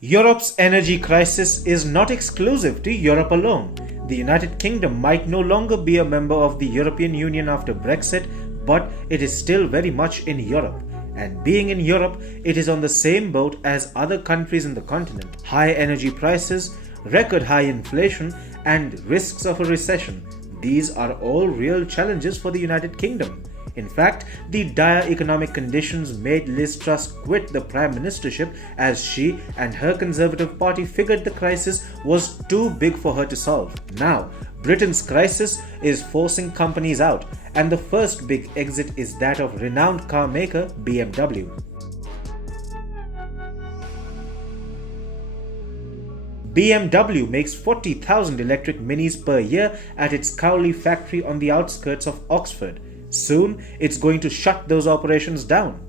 Europe's energy crisis is not exclusive to Europe alone. The United Kingdom might no longer be a member of the European Union after Brexit, but it is still very much in Europe. And being in Europe, it is on the same boat as other countries in the continent. High energy prices, record high inflation, and risks of a recession. These are all real challenges for the United Kingdom. In fact, the dire economic conditions made Liz Truss quit the prime ministership as she and her Conservative Party figured the crisis was too big for her to solve. Now, Britain's crisis is forcing companies out, and the first big exit is that of renowned car maker BMW. BMW makes 40,000 electric minis per year at its Cowley factory on the outskirts of Oxford. Soon, it's going to shut those operations down.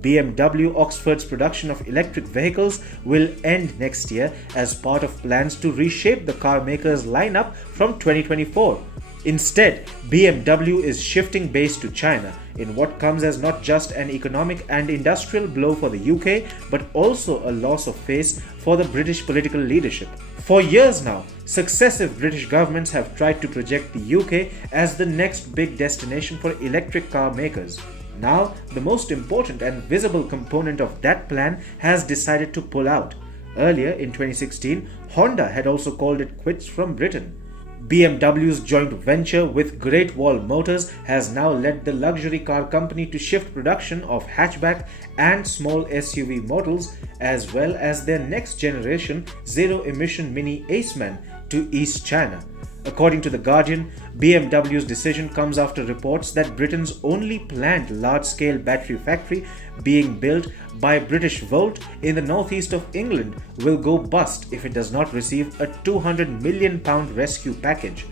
BMW Oxford's production of electric vehicles will end next year as part of plans to reshape the car maker's lineup from 2024. Instead, BMW is shifting base to China in what comes as not just an economic and industrial blow for the UK, but also a loss of face for the British political leadership. For years now, successive British governments have tried to project the UK as the next big destination for electric car makers. Now, the most important and visible component of that plan has decided to pull out. Earlier in 2016, Honda had also called it quits from Britain. BMW's joint venture with Great Wall Motors has now led the luxury car company to shift production of hatchback and small SUV models, as well as their next generation zero-emission Mini Aceman, to East China. According to The Guardian, BMW's decision comes after reports that Britain's only planned large-scale battery factory being built by British Volt in the northeast of England will go bust if it does not receive a £200 million rescue package.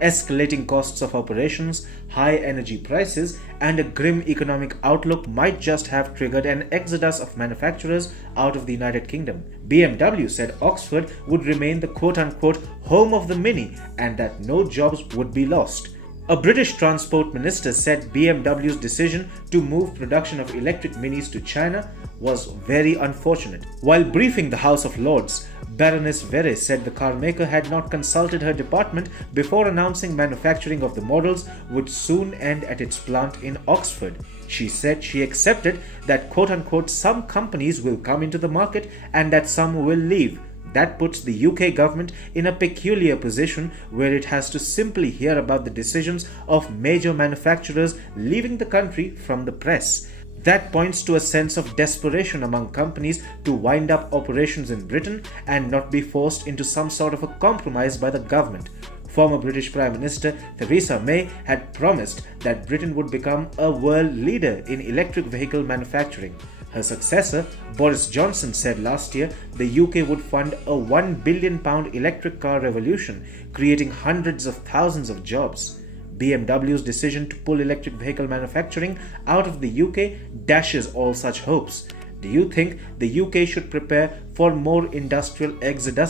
Escalating costs of operations, high energy prices, and a grim economic outlook might just have triggered an exodus of manufacturers out of the United Kingdom. BMW said Oxford would remain the quote-unquote home of the Mini and that no jobs would be lost. A British transport minister said BMW's decision to move production of electric minis to China was very unfortunate. While briefing the House of Lords, Baroness Vere said the car maker had not consulted her department before announcing manufacturing of the models would soon end at its plant in Oxford. She said she accepted that quote-unquote some companies will come into the market and that some will leave. That puts the UK government in a peculiar position where it has to simply hear about the decisions of major manufacturers leaving the country from the press. That points to a sense of desperation among companies to wind up operations in Britain and not be forced into some sort of a compromise by the government. Former British Prime Minister Theresa May had promised that Britain would become a world leader in electric vehicle manufacturing. Her successor, Boris Johnson, said last year the UK would fund a £1 billion electric car revolution, creating hundreds of thousands of jobs. BMW's decision to pull electric vehicle manufacturing out of the UK dashes all such hopes. Do you think the UK should prepare for more industrial exodus?